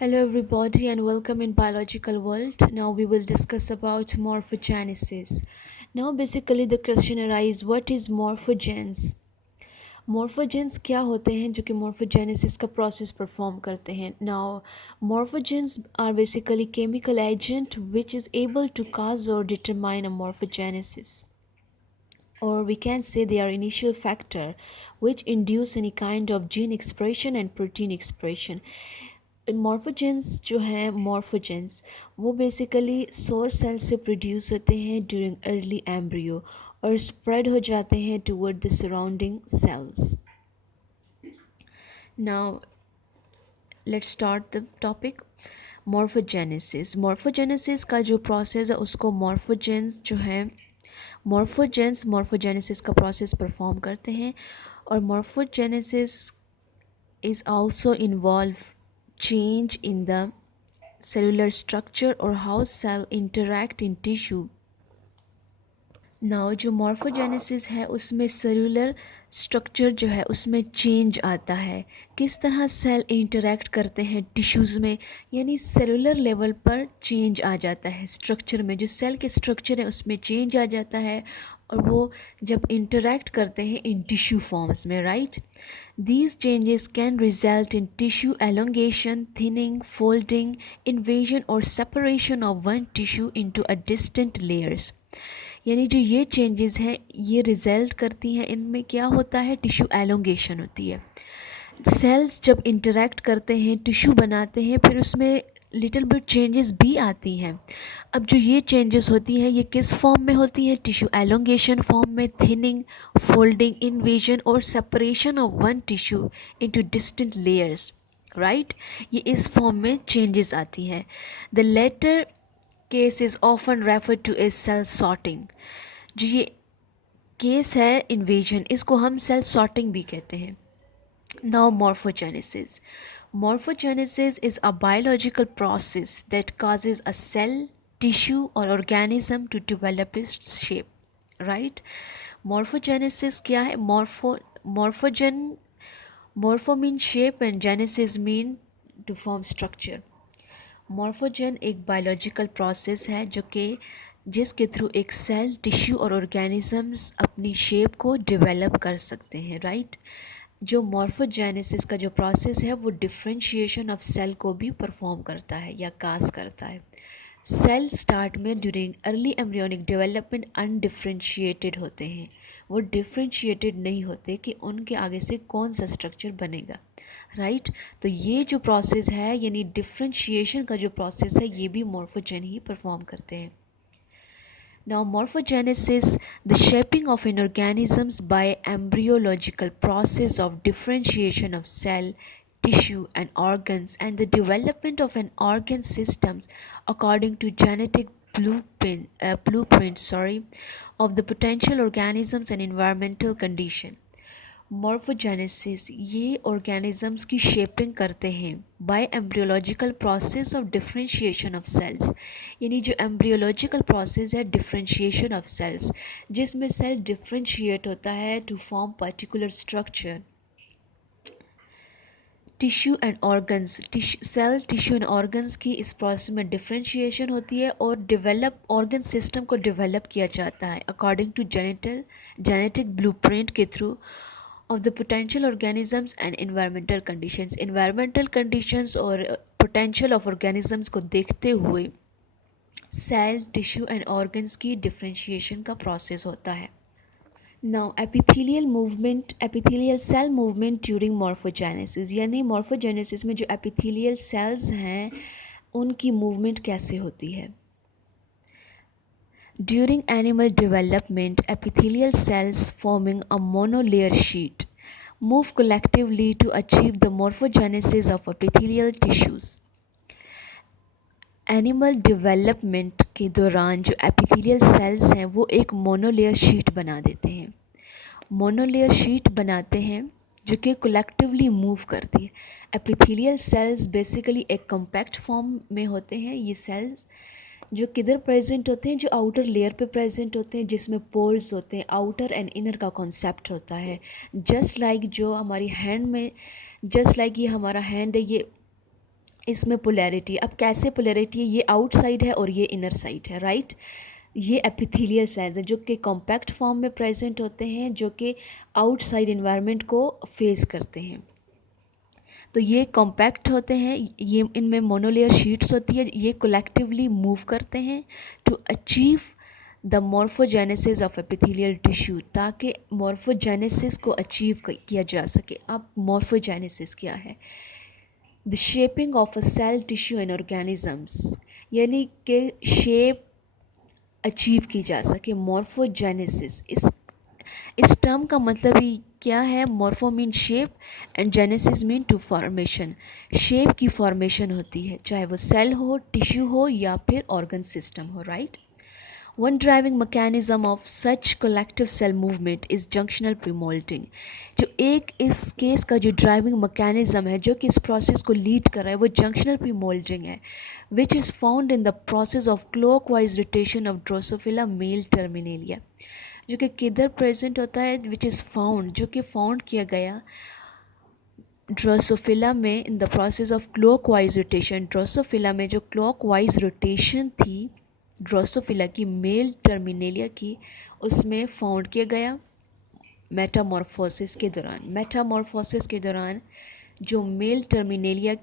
Hello everybody and welcome in biological world. Now we will discuss about morphogenesis. Now basically the question arises, what is morphogens? Morphogens क्या होते हैं जो कि morphogenesis का process perform करते हैं? Now morphogens are basically chemical agent which is able to cause or determine a morphogenesis, or we can say they are initial factor which induce any kind of gene expression and protein expression. मॉर्फोजेंस जो हैं मॉर्फोजेंस वो basically सोर cell से produce होते हैं during early embryo और spread हो जाते हैं toward the surrounding sales. Now let's start the topic. Morphogenesis का जो प्रोसेस है उसको मॉर्फोजेंस जो है मॉर्फोजेनेसिस का प्रोसेस परफॉर्म करते हैं. और morphogenesis is also involve change in the cellular structure or how cell interact in tissue. Now जो मॉर्फोजेनेसिस है उसमें सेलुलर स्ट्रक्चर जो है उसमें चेंज आता है. किस तरह सेल इंटरेक्ट करते हैं टिश्यूज़ में, यानी सेलुलर लेवल पर चेंज आ जाता है. स्ट्रक्चर में जो सेल के स्ट्रक्चर है उसमें चेंज आ जाता है और वो जब इंटरेक्ट करते हैं इन टिश्यू फॉर्म्स में, right. These changes can result in tissue elongation, thinning, folding, invasion और separation of one tissue into a distant layers. यानी जो ये चेंजेस हैं ये रिजल्ट करती हैं, इनमें क्या होता है, टिश्यू एलोंगेशन होती है. सेल्स जब इंटरेक्ट करते हैं टिश्यू बनाते हैं फिर उसमें लिटिल बिट चेंजेस भी आती हैं. अब जो ये चेंजेस होती हैं ये किस फॉर्म में होती है, टिश्यू एलोंगेशन फॉर्म में, थिनिंग, फोल्डिंग, इन्वेजन और separation of one tissue into distant layers, right. ये इस फॉर्म में चेंजेस आती हैं. The latter case is often refer to as cell sorting. जो ये केस है इन्वेजन, इसको हम सेल सॉर्टिंग भी कहते हैं. Now morphogenesis. Morphogenesis is a biological process that causes a cell, tissue or organism to develop its shape, right. Morphogenesis क्या है, morpho mean shape and genesis mean to form structure. Morphogen एक biological process है जो कि जिसके through एक cell, tissue और organisms अपनी शेप को डेवलप कर सकते हैं, राइट. जो मॉर्फोजेनेसिस का जो प्रोसेस है वो डिफरेंशिएशन ऑफ सेल को भी परफॉर्म करता है या काज करता है. सेल स्टार्ट में during early embryonic development undifferentiated होते हैं, वो डिफ्रेंशिएटेड नहीं होते कि उनके आगे से कौन सा स्ट्रक्चर बनेगा, राइट. तो ये जो प्रोसेस है यानी डिफ्रेंशिएशन का जो प्रोसेस है ये भी मॉर्फोजेन ही परफॉर्म करते हैं. Now, morphogenesis, the shaping of an organisms by embryological process of differentiation of cell, tissue and organs and the development of an organ systems according to genetic blueprint of the potential organisms and environmental condition. Morphogenesis ये organisms की shaping करते हैं by embryological process of differentiation of cells. यानी जो embryological process है differentiation of cells, जिसमें cell differentiate होता है to form particular structure. Tissue and organs, cell, tissue and organs की इस प्रोसेस में डिफरेंशिएशन होती है और डेवलप ऑर्गन सिस्टम को डेवलप किया जाता है अकॉर्डिंग टू जेनेटिक ब्लूप्रिंट के through of the potential organisms and environmental conditions. environmental conditions और potential of organisms को देखते हुए सेल, टिश्यू एंड ऑर्गन्स की डिफरेंशिएशन का प्रोसेस होता है. Now epithelial cell movement during morphogenesis, यानी morphogenesis में जो epithelial cells हैं उनकी movement कैसे होती है. During animal development, epithelial cells forming a monolayer sheet move collectively to achieve the morphogenesis of epithelial tissues. Animal development के दौरान जो एपिथेलियल सेल्स हैं वो एक मोनोलेयर शीट बना देते हैं. मोनोलेयर शीट बनाते हैं जो कि कलेक्टिवली मूव करती है. एपिथेलियल सेल्स बेसिकली एक कॉम्पैक्ट फॉर्म में होते हैं. ये सेल्स जो किधर प्रेजेंट होते हैं, जो आउटर लेयर पे प्रेजेंट होते हैं जिसमें पोल्स होते हैं, आउटर एंड इनर का कॉन्सेप्ट होता है. जस्ट लाइक जो हमारी हैंड में, जस्ट लाइक ये हमारा हैंड है, ये इसमें पोलैरिटी, अब कैसे पोलैरिटी है, ये आउटसाइड है और ये इनर साइड है, राइट। ये एपिथेलियल सेल्स हैं जो कि कॉम्पैक्ट फॉर्म में प्रेजेंट होते हैं, जो कि आउटसाइड इन्वायरमेंट को फेस करते हैं। तो ये कॉम्पैक्ट होते हैं, ये इनमें मोनोलेयर शीट्स होती है, ये कलेक्टिवली मूव करते हैं to achieve the morphogenesis of epithelial tissue, ताकि मॉर्फोजेनेसिस को अचीव किया जा सके। अब मॉर्फोजेनेसिस क्या है? The shaping of a cell tissue and organisms, यानी कि शेप अचीव की जा सके। मॉर्फोजेनेसिस, इस टर्म का मतलब ही क्या है? Morpho mean shape and genesis mean to formation. Shape की फॉर्मेशन होती है, चाहे वो सेल हो, टिश्यू हो या फिर ऑर्गन सिस्टम हो, right. One driving mechanism of such collective cell movement is junctional remodelling. जो एक इस केस का जो ड्राइविंग मैकेनिज्म है, जो कि इस प्रोसेस को लीड कर रहा है, वो जंक्शनल प्रीमोल्टिंग है, which is found in the process of clockwise rotation of Drosophila male terminalia, जो कि किधर प्रेजेंट होता है? विच इज़ फाउंड, जो कि फाउंड किया गया ड्रोसोफिला में इन the process of clockwise rotation. Drosophila में जो क्लॉकवाइज रोटेशन थी ड्रोसोफिला की मेल टर्मिनेलिया की, उसमें फाउंड किया गया मेटामॉर्फोसिस के दौरान। मेटामॉर्फोसिस के दौरान जो मेल टर्मिनेलिया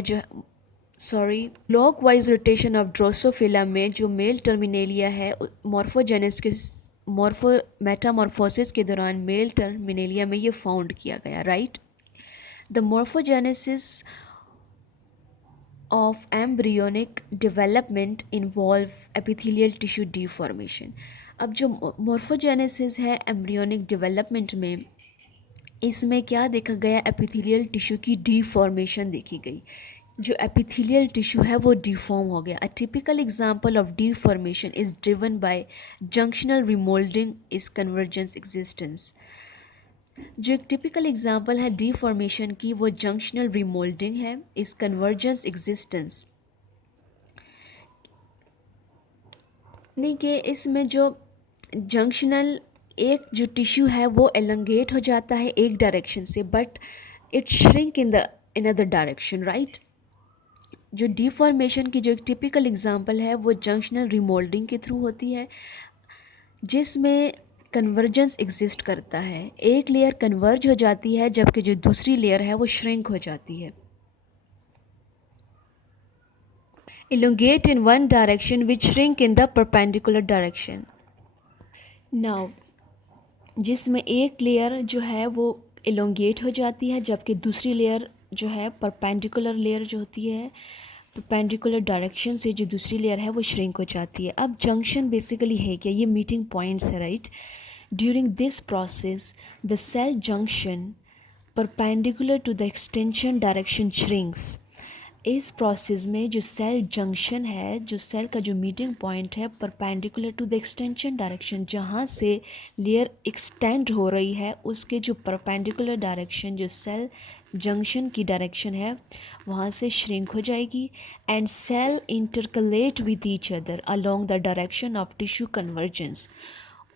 जो क्लॉकवाइज रोटेशन ऑफ ड्रोसोफिला में जो मेल टर्मिनेलिया है, मेटामॉर्फोसिस के दौरान मेल टर्मिनेलिया में ये फाउंड किया गया, right. The morphogenesis of embryonic development involve epithelial tissue deformation। अब जो मॉर्फोजेनेसिस है एम्ब्रियोनिक डेवलपमेंट में, इसमें क्या देखा गया? एपिथेलियल टिश्यू की डीफॉर्मेशन देखी गई। जो एपिथेलियल टिश्यू है वो डिफॉर्म हो गया। A typical example of deformation is driven by junctional remoulding is convergence existence. जो एक टिपिकल एग्जांपल है डीफॉर्मेशन की, वो जंक्शनल रिमोल्डिंग है, इस कन्वर्जेंस एग्जिस्टेंस, यानी कि इसमें जो जंक्शनल एक जो टिश्यू है वो एलोंगेट हो जाता है एक डायरेक्शन से, but it shrink in the another direction, right. जो डीफॉर्मेशन की जो एक टिपिकल एग्जांपल है वो जंक्शनल रिमोल्डिंग के थ्रू होती है, जिसमें कन्वर्जेंस एग्जिस्ट करता है। एक लेयर कन्वर्ज हो जाती है जबकि जो दूसरी लेयर है वो श्रिंक हो जाती है। elongate in one direction which shrink in the perpendicular direction। now जिसमें एक लेयर जो है वो elongate हो जाती है जबकि दूसरी लेयर जो है परपेंडिकुलर लेयर जो होती है, परपेंडिकुलर डायरेक्शन से जो दूसरी लेयर है वो श्रिंक हो जाती है। अब जंक्शन बेसिकली है क्या? ये मीटिंग पॉइंट्स है, right. During this process the cell junction perpendicular to the extension direction shrinks. इस प्रोसेस में जो सेल जंक्शन है, जो सेल का जो मीटिंग पॉइंट है perpendicular to the extension direction, जहाँ से लेयर एक्सटेंड हो रही है, उसके जो परपेंडिकुलर डायरेक्शन जो सेल जंक्शन की डायरेक्शन है वहाँ से श्रिंक हो जाएगी। And cell intercalate with each other along the direction of tissue convergence.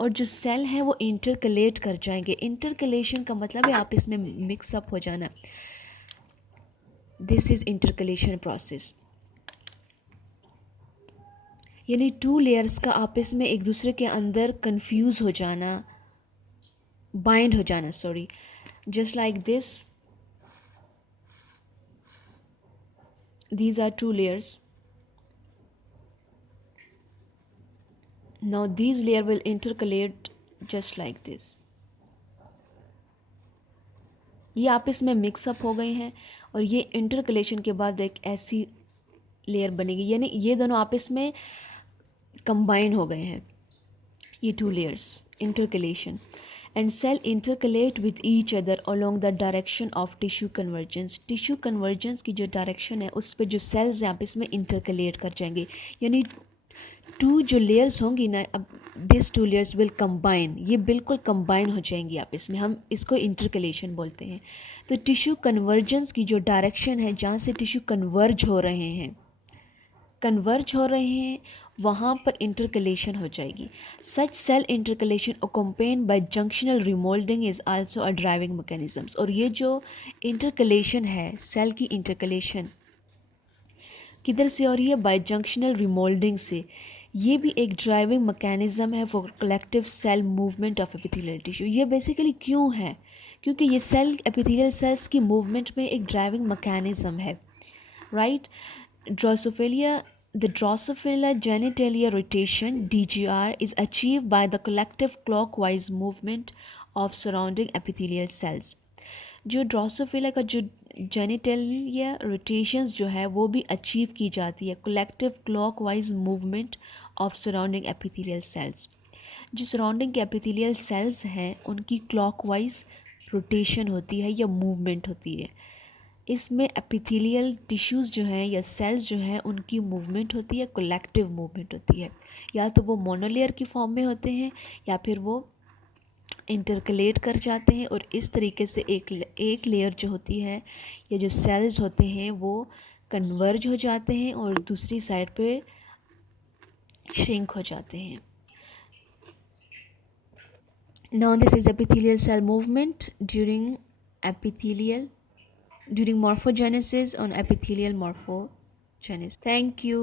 और जो सेल हैं वो इंटरकलेट कर जाएंगे। इंटरकलेशन का मतलब है आप इसमें मिक्सअप हो जाना। दिस इज़ इंटरकलेशन प्रोसेस, यानी टू लेयर्स का आपस में एक दूसरे के अंदर कंफ्यूज हो जाना, बाइंड हो जाना, sorry, just like this. These are two layers. Now these layer will intercalate just like this. ये आपस में मिक्सअप हो गए हैं और ये इंटरकलेशन के बाद एक ऐसी लेयर बनेगी, यानी ये दोनों आपस में कंबाइन हो गए हैं, ये two layers, intercalation. And cell intercalate with each other along the direction of tissue convergence. Tissue convergence की जो डायरेक्शन है उस पर जो सेल्स हैं आपस में इंटरकलेट कर जाएंगे, यानी टू जो लेयर्स होंगी ना, अब this two layers will combine, ये बिल्कुल कंबाइन हो जाएंगी आपस में, हम इसको इंटरकलेशन बोलते हैं। तो टिश्यू कन्वर्जेंस की जो डायरेक्शन है, जहाँ से टिश्यू कन्वर्ज हो रहे हैं, वहाँ पर इंटरकलेशन हो जाएगी। Such cell intercalation accompanied by junctional remodelling is also a driving mechanisms. और ये जो इंटरकलेशन है, सेल की इंटरकलेशन किधर से हो रही है? बाय जंक्शनल रिमोल्डिंग से। ये भी एक ड्राइविंग मैकेनिज्म है for collective cell movement of epithelial tissue. ये बेसिकली क्यों है? क्योंकि ये सेल एपिथेलियल सेल्स की मूवमेंट में एक ड्राइविंग मैकेनिज्म है, right. Drosophila The Drosophila genitalia rotation (DGR) is achieved by the collective clockwise movement of surrounding epithelial cells. जो ड्रोसोफिला का जो जेनिटलिया रोटेशंस जो है वो भी अचीव की जाती है collective clockwise movement of surrounding epithelial cells. जो सराउंडिंग के एपिथेलियल सेल्स हैं उनकी क्लॉकवाइज रोटेशन होती है या मूवमेंट होती है। इसमें एपिथेलियल टिश्यूज़ जो हैं या सेल्स जो हैं उनकी मूवमेंट होती है, कलेक्टिव मूवमेंट होती है। या तो वो मोनोलेयर की फॉर्म में होते हैं या फिर वो इंटरकलेट कर जाते हैं और इस तरीके से एक लेयर जो होती है या जो सेल्स होते हैं वो कन्वर्ज हो जाते हैं और दूसरी साइड पे श्रिंक हो जाते हैं। Now this is epithelial cell movement during morphogenesis on epithelial morphogenesis. Thank you.